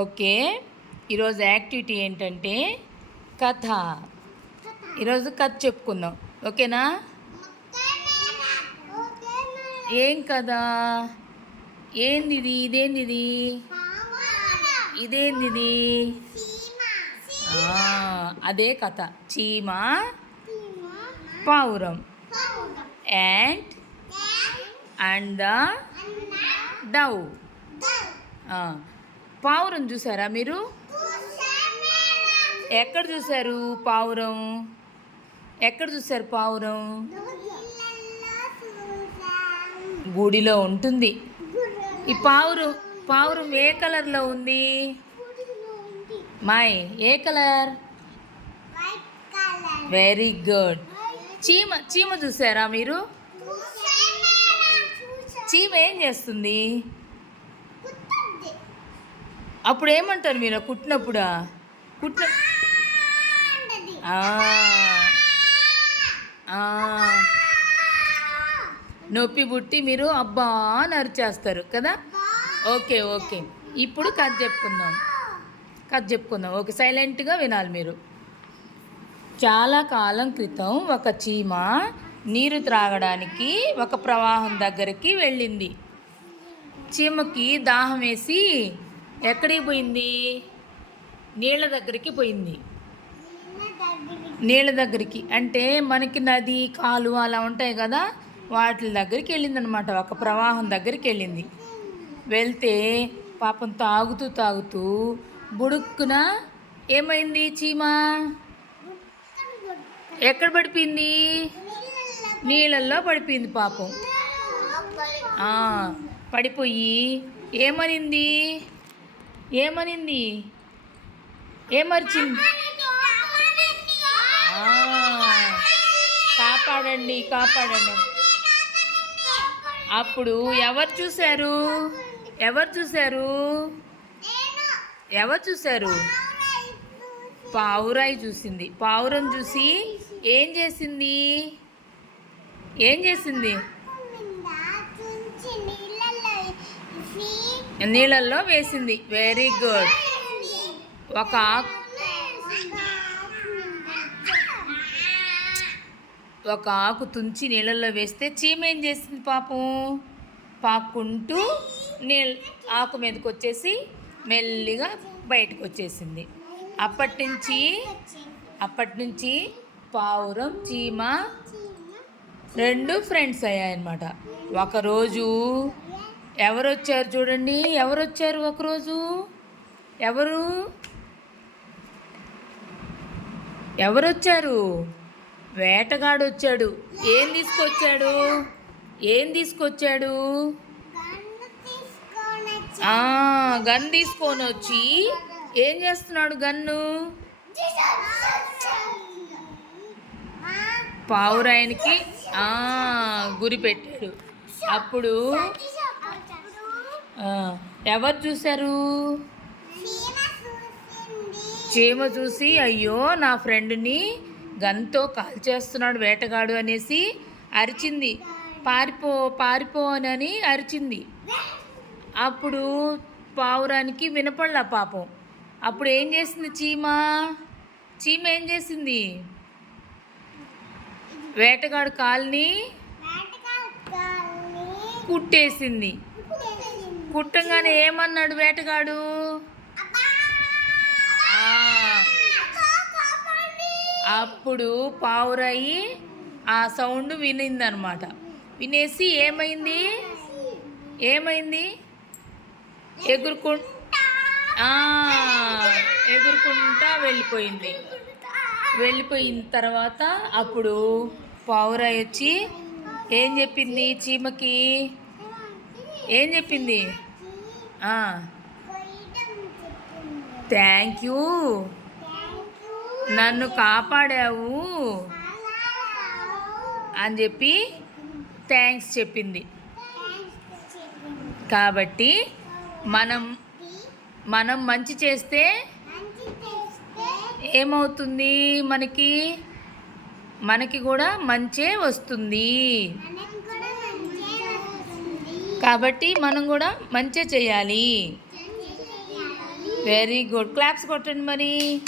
Okay. ఈరోజు activity ఏంటంటే కథ. ఈరోజు కథ చెప్పుకుందాం. ఓకేనా? ఏం కదా? ఏందిది? ఇదేందిది? ఇదేందిది? అదే కథ. చీమ, పావురం, యాంట్ అండ్ ద డవ్. పావురం చూసారా మీరు? ఎక్కడ చూసారు పావురం? ఎక్కడ చూసారు పావురం? గుడిలో ఉంటుంది. ఈ పావురం ఏ కలర్లో ఉంది? ఏ కలర్? Very good. చీమ చూసారా మీరు? చీమ ఏం చేస్తుంది? అప్పుడు ఏమంటారు మీరు కుట్టినప్పుడా? నొప్పి పుట్టి మీరు అబ్బా అని అరిచేస్తారు కదా? ఓకే. ఇప్పుడు కథ చెప్పుకుందాం. ఓకే, సైలెంట్గా వినాలి మీరు. చాలా కాలం క్రితం ఒక చీమ నీరు త్రాగడానికి ఒక ప్రవాహం దగ్గరికి వెళ్ళింది. చీమకి దాహం వేసి ఎక్కడికి పోయింది? నీళ్ళ దగ్గరికి పోయింది. నీళ్ళ దగ్గరికి అంటే మనకి నది, కాలువ అలా ఉంటాయి కదా, వాటి దగ్గరికి వెళ్ళిందనమాట. ఒక ప్రవాహం దగ్గరికి వెళ్ళింది. వెళ్తే పాపం తాగుతూ బుడుక్కున ఏమైంది? చీమ ఎక్కడ పడిపోయింది? నీళ్ళల్లో పడిపోయింది పాపం. పడిపోయి ఏమనింది? ఏమరిచింది? కాపాడండి. అప్పుడు ఎవరు చూశారు? పావురాయి చూసింది. పావురం చూసి ఏం చేసింది? నీళ్ళల్లో వేసింది. Very good. ఒక ఆకు తుంచి నీళ్ళల్లో వేస్తే చీమ ఏం చేసింది? పాపం పాక్కుంటూ ఆకు మీదకి వచ్చేసి మెల్లిగా బయటకు వచ్చేసింది. అప్పటి నుంచి పావురం, చీమ రెండు ఫ్రెండ్స్ అయ్యాయన్నమాట. ఒకరోజు ఎవరొచ్చారు చూడండి? ఒకరోజు ఎవరొచ్చారు? వేటగాడు వచ్చాడు. ఏం తీసుకొచ్చాడు? గన్ తీసుకొని వచ్చి ఏం చేస్తున్నాడు? గన్ను పావురాయనికి గురి పెట్టాడు. అప్పుడు ఎవరు చూశారు? చీమ చూసి అయ్యో నా ఫ్రెండ్ని గన్తో కాల్చేస్తున్నాడు వేటగాడు అనేసి అరిచింది. పారిపో అని అరిచింది. అప్పుడు పావురానికి వినపడలా పాపం. అప్పుడు ఏం చేసింది చీమ ఏం చేసింది? వేటగాడు కాల్ని కుట్టేసింది. కుట్టంగానే ఏమన్నాడు వేటగాడు? అప్పుడు పావురాయి ఆ సౌండ్ వినిందనమాట. వినేసి ఏమైంది? ఎగురుకుంటా వెళ్ళిపోయిన తర్వాత అప్పుడు పావురాయి వచ్చి ఏం చెప్పింది? చీమకి ఏం చెప్పింది? థ్యాంక్ యూ, నన్ను కాపాడావు అని చెప్పి థ్యాంక్స్ చెప్పింది. కాబట్టి మనం మంచి చేస్తే ఏమవుతుంది? మనకి కూడా మంచే వస్తుంది. కాబట్టి మనం కూడా మంచి చేయాలి. Very good. క్లాప్స్ కొట్టండి మరి.